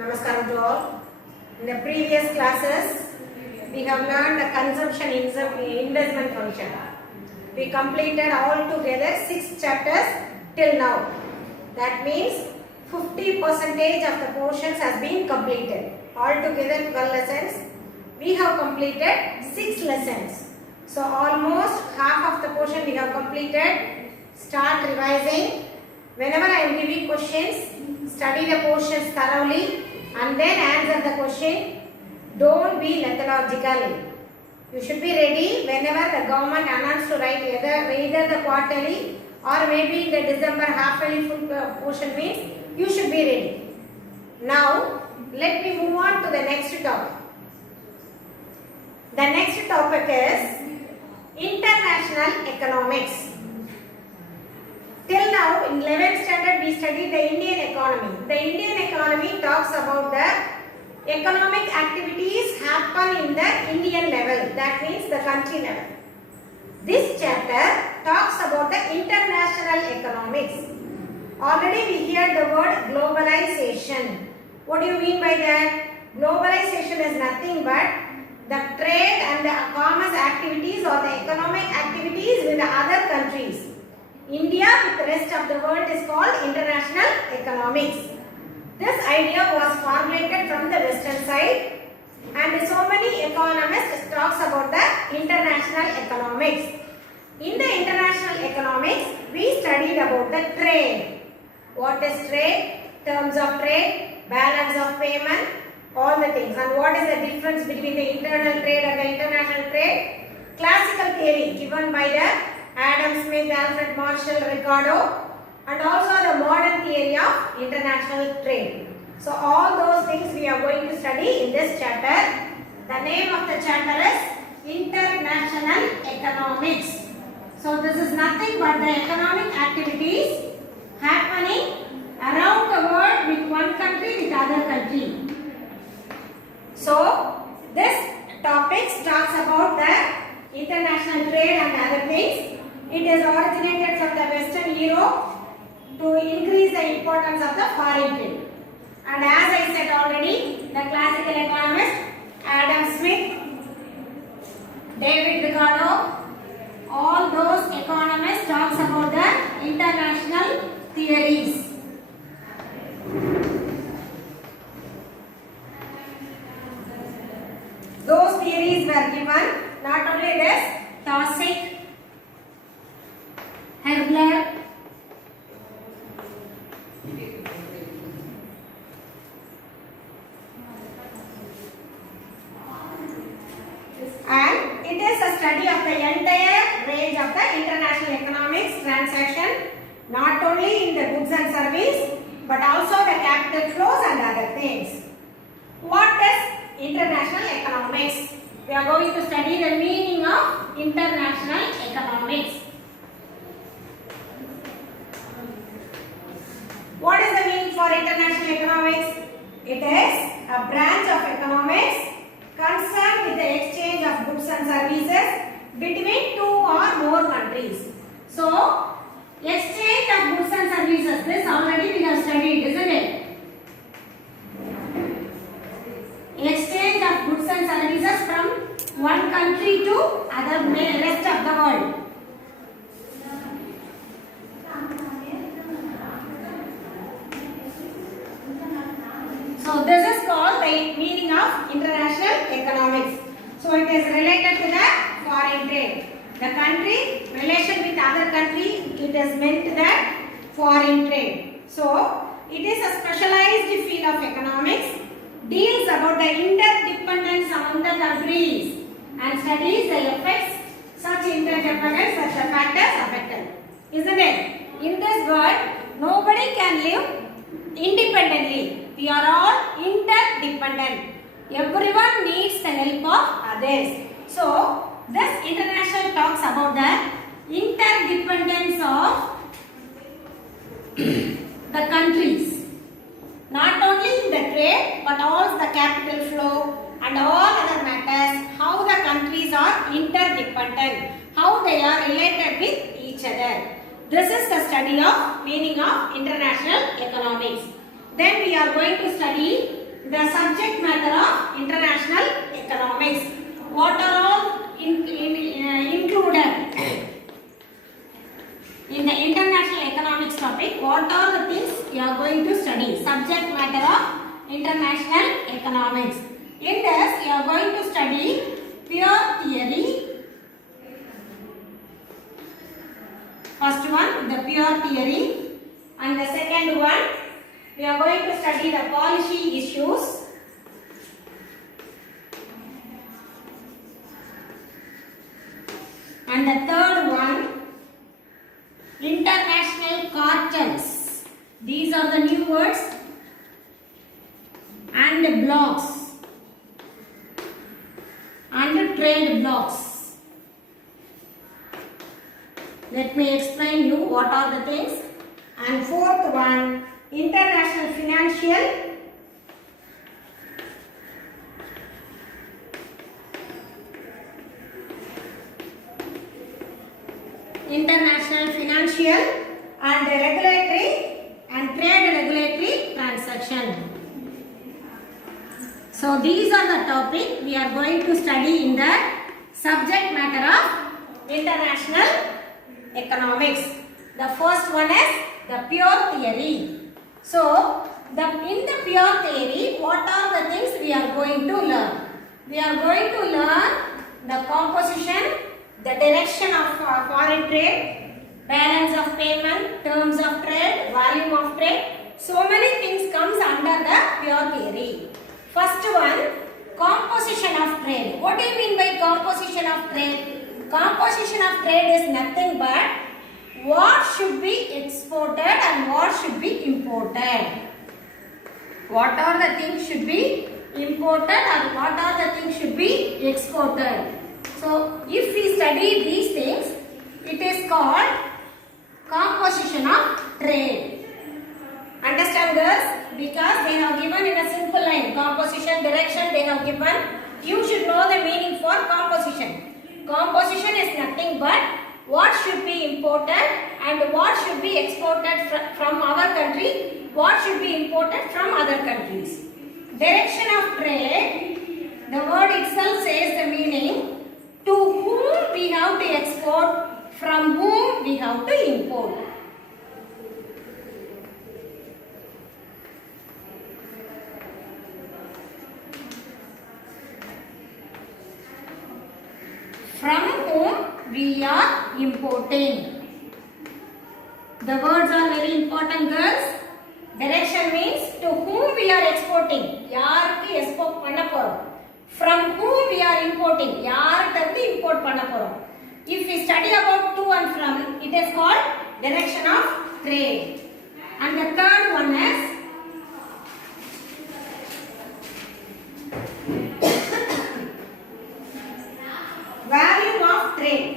Namaskaram to all. In the previous classes, we have learned the consumption investment function. We completed all together 6 chapters till now. That means 50% of the portions has been completed. Altogether 12 lessons. We have completed 6 lessons. So almost half of the portion we have completed. Start revising. Whenever I am giving questions, study the portions thoroughly and then answer the question. Don't be lethargical. You should be ready whenever the government announced to write either the quarterly or maybe in the December half-yearly full portion means you should be ready. Now, let me move on to the next topic. The next topic is international economics. Till now, in 11th standard, we studied the Indian economy. The Indian economy talks about the economic activities happen in the Indian level. That means the country level. This chapter talks about the international economics. Already we heard the word globalization. What do you mean by that? Globalization is nothing but the trade and the commerce activities or the economic activities with the other countries. India with the rest of the world is called international economics. This idea was formulated from the western side and so many economists talks about the international economics. In the international economics, we studied about the trade. What is trade? Terms of trade, balance of payment, all the things. And what is the difference between the internal trade and the international trade? Classical theory given by the Adam Smith, Alfred Marshall, Ricardo, and also the modern theory of international trade. So all those things we are going to study in this chapter. The name of the chapter is International Economics. So this is nothing but the economic activities happening around the world with one country with other country. So this topic talks about the international trade and other things. It is originated from the Western Europe to increase the importance of the foreign trade. And as I said already, the classical economist Adam Smith, David Ricardo, all those economists talks about the international theories. Those theories were given, not only this, Taussig, Hegel, and it is a study of the entire range of the international economics transaction, not only in the goods and service, but also the capital flows and other things. What is international economics? We are going to study the meaning of international economics. What is the meaning for international economics? It is a branch of economics concerned with the exchange of goods and services between two or more countries. So, exchange of goods and services, this already we have studied, isn't it? Exchange of goods and services from one country to other rest of the world. So this is called the meaning of international economics. So it is related to the foreign trade. The country, relation with other country, it is meant that foreign trade. So it is a specialized field of economics, deals about the interdependence among the countries and studies the effects such interdependence such a factors affected. Isn't it? In this world, nobody can live independently. We are all interdependent. Everyone needs the help of others. So, this international talks about the interdependence of the countries. Not only in the trade, but also the capital flow and all other matters. How the countries are interdependent. How they are related with each other. This is the study of meaning of international economics. Then we are going to study the subject matter of international economics. What are all included in the international economics topic? What are the things you are going to study? Subject matter of international economics. In this, you are going to study pure theory. First one, the pure theory, and the second one, we are going to study the policy issues. And the third one, international cartels. These are the new words. And blocks. And trade blocks. Let me explain you what are the things. And fourth one, international financial and regulatory and trade regulatory transaction. So these are the topic we are going to study in the subject matter of international economics. The first one is the pure theory. So in the pure theory, what are the things we are going to learn? We are going to learn the composition, the direction of foreign trade, balance of payment, terms of trade, volume of trade. So many things comes under the pure theory. First one, composition of trade. What do you mean by composition of trade? Composition of trade is nothing but what should be exported and what should be imported. What are the things should be imported and what are the things should be exported. So if we study these things, it is called composition of trade. Understand girls? Because they have given in a simple line, composition, direction they have given. You should know the meaning for composition. Composition is nothing but what should be imported and what should be exported from our country, what should be imported from other countries. Direction of trade, the word itself says the meaning, to whom we have to export, from whom we have to import. From whom we are importing. The words are very important girls. Direction means to whom we are exporting. Yarukku export panna porom. From whom we are importing. Yarukku import panna porom. If we study about to and from, it is called direction of trade. And the third one is volume of trade.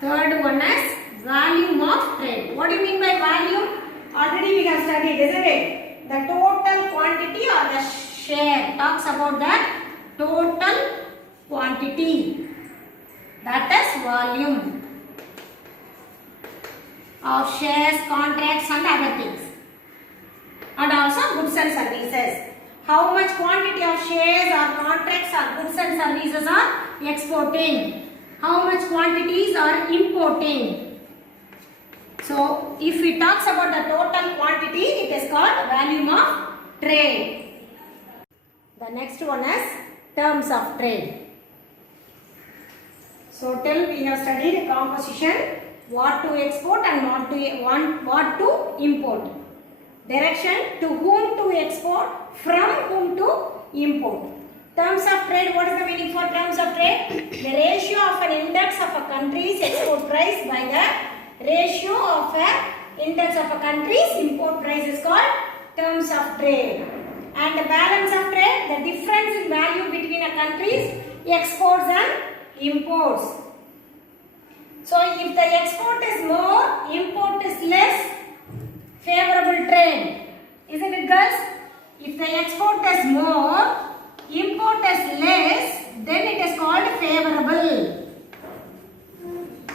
Third one is volume of trade. What do you mean by volume? Already we have studied, isn't it? The total quantity or the share. Talks about the total quantity. That is volume of shares, contracts and other things. And also goods and services. How much quantity of shares or contracts or goods and services are exporting? How much quantities are importing? So, if we talks about the total quantity, it is called volume of trade. The next one is terms of trade. So, till we have studied the composition, what to export and what to import. Direction, to whom to export, from whom to import. Terms of trade, what is the meaning for terms of trade? The ratio of an index of a country's export price by the ratio of an index of a country's import price is called terms of trade. And the balance of trade, the difference in value between a country's exports and imports. So if the export is more, import is less, favorable trade. Isn't it girls? If the export is more, import is less, then it is called favorable.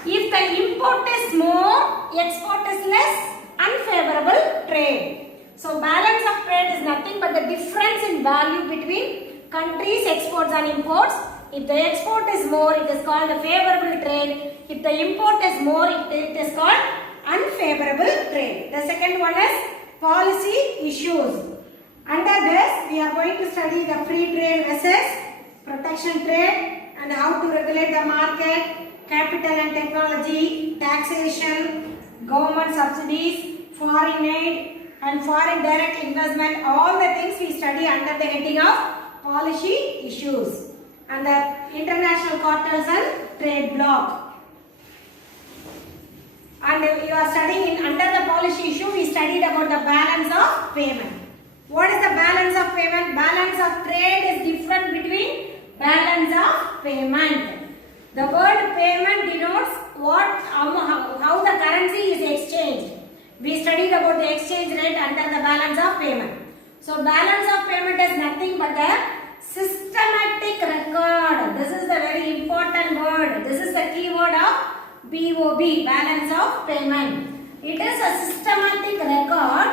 If the import is more, export is less, unfavorable between countries' exports and imports. If the export is more, it is called a favorable trade. If the import is more, it is called unfavorable trade. The second one is policy issues. Under this, we are going to study the free trade versus protection trade and how to regulate the market, capital and technology, taxation, government subsidies, foreign aid and foreign direct investment. All the things we study under the heading of policy issues. And the international cartels and trade bloc. And you are studying under the policy issue, we studied about the balance of payment. What is the balance of payment? Balance of trade is different between balance of payment. The word payment denotes how the currency is exchanged. We studied about the exchange rate under the balance of payment. So balance of payment is nothing but the systematic record. This is the very important word. This is the keyword of BOB, balance of payment. It is a systematic record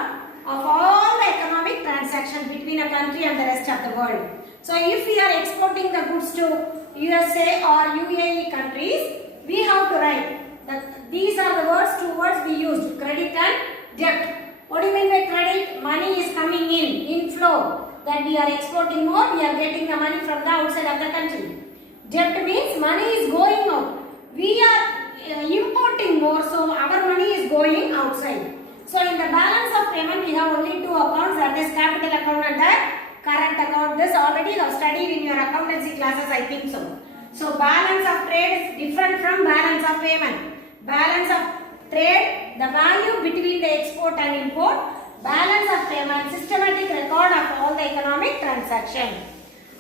of all the economic transactions between a country and the rest of the world. So if we are exporting the goods to USA or UAE countries, we have to write that these are the two words we used, credit and debt. What do you mean by credit? Money is coming in, inflow. That we are exporting more, we are getting the money from the outside of the country. Debt means money is going out. We are importing more, so our money is going outside. So in the balance of payment, we have only two accounts, that is capital account and the current account. This already you have studied in your accountancy classes, I think so. So balance of trade is different from balance of payment. Balance of trade, the value between the export and import. Balance of payment, systematic record of all the economic transactions.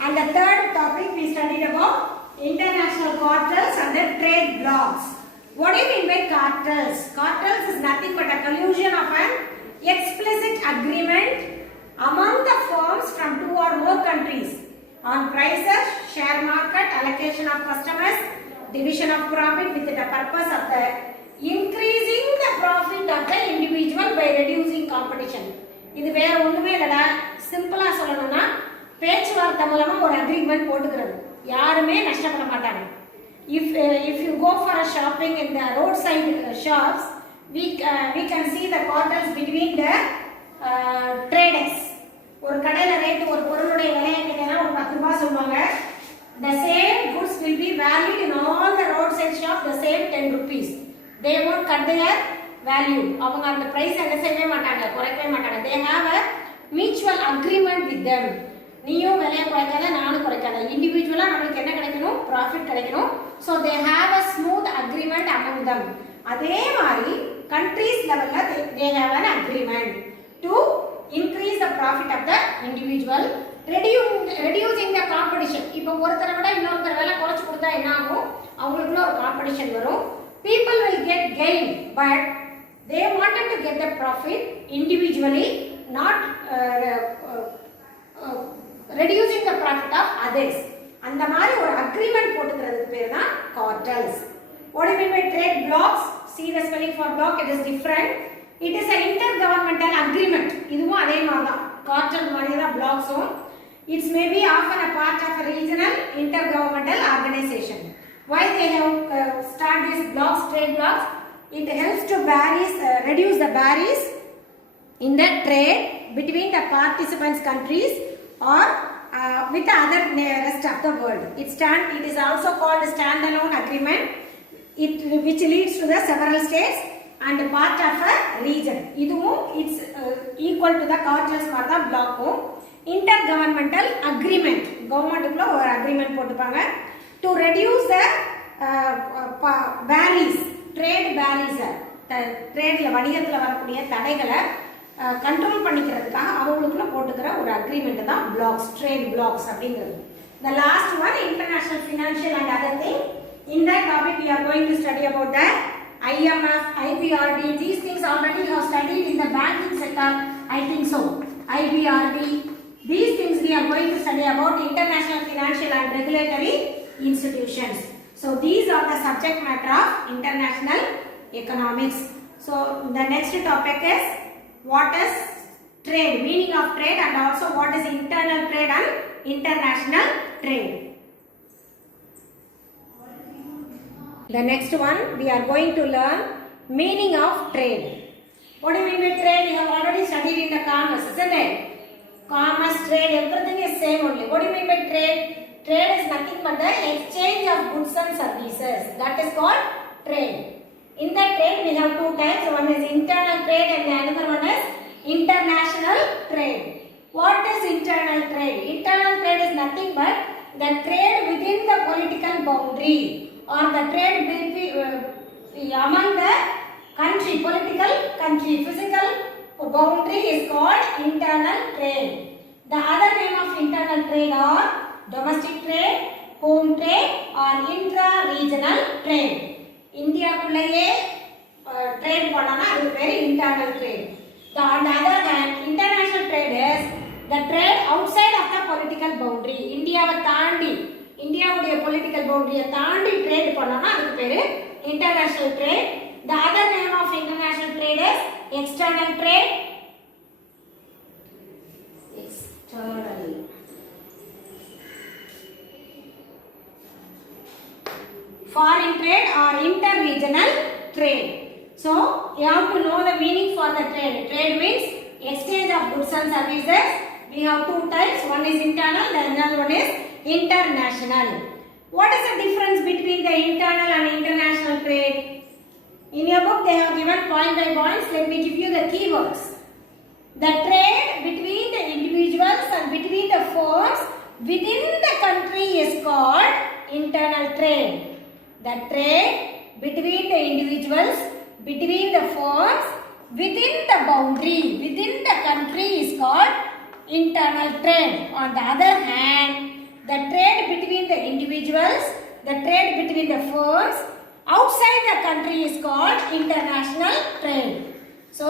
And the third topic we studied about international cartels and the trade blocs. What do you mean by cartels? Cartels is nothing but a collusion of an explicit agreement among the firms from two or more countries on prices, share market, allocation of customers, division of profit with the purpose of the increasing the profit of the individual by reducing competition. இது வேற ஒண்ணுமே இல்லடா, சிம்பிளா சொல்லணும்னா பேச்சுவார்த்தை மூலமா ஒரு agreement போட்டுக்கிறது. யாருமே நஷ்டப்பட மாட்டாங்க. If you go for a shopping in the roadside shops, we can see the cartels between the traders. ஒரு கடையில ரேட் ஒரு பொருளுடைய விலையை கேட்டா ஒரு 10 ரூபாய் சொல்வாங்க. The same goods will be valued in all the roadside shops the same 10 rupees. They won't cut their value. அவங்க அந்த பிரைஸ் என்ன செய்யவே மாட்டாங்க, குறைக்கவே மாட்டாங்க. They have a mutual agreement with them. நீயும் விலையை குறைக்காத, நானும் குறைக்காத. இண்டிவிஜுவலா நமக்கு என்ன கிடைக்கணும்? ப்ராஃபிட் கிடைக்கணும். So they have a smooth agreement among them. அதே மாதிரி countries லெவல்ல they have an agreement to increase the profit of the individual, reducing the competition. இப்போ ஒருத்தரை விட இன்னொருத்தர் விலை குறைச்சு கொடுத்தா என்ன ஆகும்? அவங்களுக்குள்ள ஒரு காம்படிஷன் வரும். People will get gain, but they wanted to get the profit individually, not reducing the profit of others. அந்த மாதிரி ஒரு அக்ரிமெண்ட் போட்டுக்கிறதுக்கு பேர் தான் cartels. What do you mean by trade blocs? See the spelling for block, it is different. It is an intergovernmental agreement. இதுவும் அதே மாதிரி தான், cartel மாதிரி தான் blocks-உம். It's maybe often a part of a regional intergovernmental organization. Why they have start these blocks, trade blocks? It helps to reduce the barriers in the trade between the participants countries or with the other rest of the world. It is also called a standalone agreement, which leads to the several states and part of a region. இதுவும் it's equal to the cartels மாதிரி தான் block-உம். Intergovernmental agreement, கவர்மெண்ட்டுக்குள்ள ஒரு agreement போட்டுப்பாங்க to reduce the barriers, trade barriers, ட்ரேட்ல வணிகத்துல வரக்கூடிய தடைகளை control பண்ணிக்கிறதுக்காக அவங்களுக்குள்ள போட்டுக்கிற ஒரு அக்ரிமெண்ட் தான் blocks, trade blocks அப்படிங்கிறது. The last one, international financial and other thing. In that topic we are going to study about the IMF, IBRD. These things already you have studied in the banking sector, I think so. IBRD, these things we are going to study about international financial and regulatory institutions. So these are the subject matter of international economics. So the next topic is what is trade, meaning of trade, and also what is internal trade and international trade. The next one, we are going to learn meaning of trade. What do you mean by trade? We have already studied in the commerce, isn't it? Commerce, trade, everything is same only. What do you mean by trade? Trade is nothing but the exchange of goods and services. That is called trade. In that trade, we have two types. One is internal trade and the another one is international trade. What is internal trade? Internal trade is nothing but the trade within the political boundary or the trade between among the country, political country, physical boundary is called internal trade. The other name of internal trade are domestic trade, home trade or intra-regional trade. India kullaye trade பண்ணனா அது பேரு internal trade. On the other hand, international trade is the trade outside of the political boundary. இந்தியாவை தாண்டி இந்தியாவுடைய political boundary தாண்டி trade பண்ணனா அதுக்கு பேரு international trade. The other name of international trade is external trade. External. Foreign trade or inter-regional trade. So, you have to know the meaning for the trade. Trade means exchange of goods and services. We have two types. One is internal, the another one is international. What is the difference between the internal and international trade? In your book, they have given point by points. Let me give you the keywords. The trade between the individuals and between the firms within the country is called internal trade. The trade between the individuals, between the firms, within the boundary, within the country is called internal trade. On the other hand, the trade between the individuals, the trade between the firms, outside the country is called international trade. So,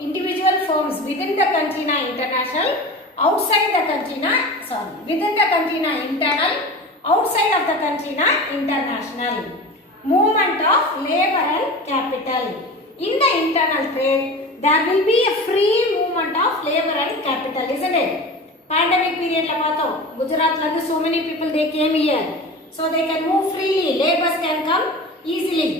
individual firms within the country na international, outside the country na, within the country na internal, outside of the country na international. Movement of labor and capital. In the internal trade, there will be a free movement of labor and capital, isn't it? Pandemic period la paathom, Gujarat la so many people they came here, so they can move freely. Laborers can come easily.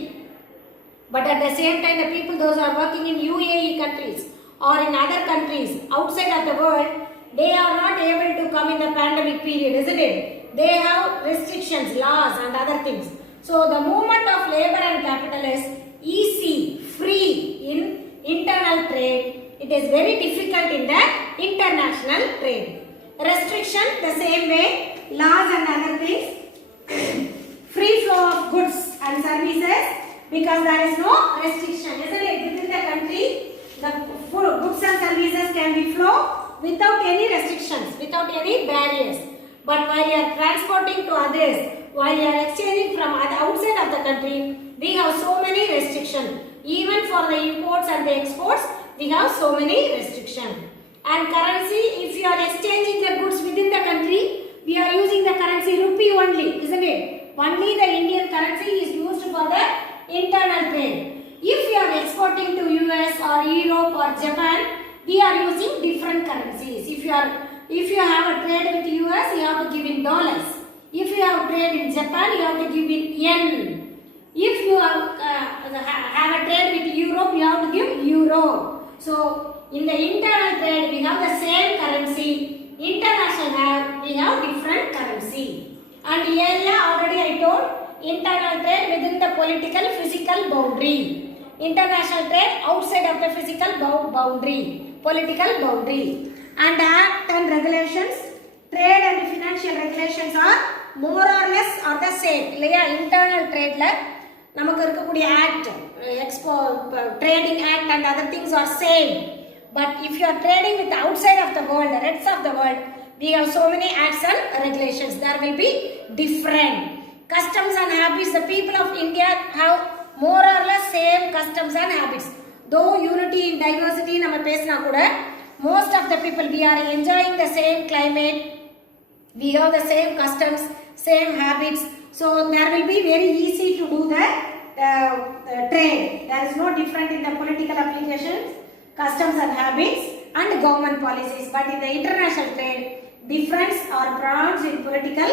But at the same time, the people those are working in UAE countries or in other countries outside of the world, they are not able to come in the pandemic period, isn't it? They have restrictions, laws and other things. So the movement of labor and capital is easy, free in internal trade. It is very difficult in the international trade. Restriction the same way, laws and other things. Free flow of goods and services because there is no restriction, isn't it? Within the country, the goods and services can be flow without any restrictions, without any barriers. But while you are transporting to others, while you are exchanging from outside of the country, we have so many restrictions. Even for the imports and the exports, we have so many restrictions. And currency, if you are exchanging the goods within the country, we are using the currency rupee only, isn't it? Only the Indian currency is used for the internal trade. If you are exporting to US or Europe or Japan, we are using different currencies. If you have a trade with US, you have to give in dollars. If you have trade in Japan, you have to give in yen. If you have a trade with Europe, you have to give euro. So, in the internal trade, we have the same currency. International, we have different currency. And earlier already I told, internal trade within the political physical boundary. International trade outside of the physical boundary, political boundary. And act and regulations, trade and financial regulations are more or less are the same. Internal trade la namakku irukkudiya act, trading act and other things are same. But if you are trading with the outside of the world, the rest of the world, we have so many acts and regulations. There will be different customs and habits. The people of India have more or less same customs and habits. Though unity in diversity nama pesna kuda, most of the people we are enjoying the same climate. We have the same customs, same habits. So there will be very easy to do the trade. There is no difference in the political applications, customs and habits and government policies. But in the international trade, difference are pronounced in political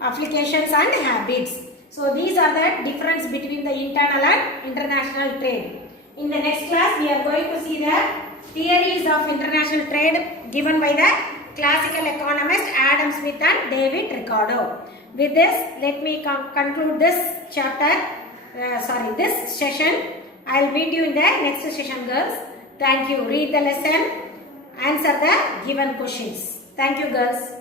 applications and habits. So these are the difference between the internal and international trade. In the next class, we are going to see the theories of international trade given by the classical economists Adam Smith and David Ricardo. With this, let me conclude this this session. I will meet you in the next session, girls. Thank you. Read the lesson, answer the given questions. Thank you, girls.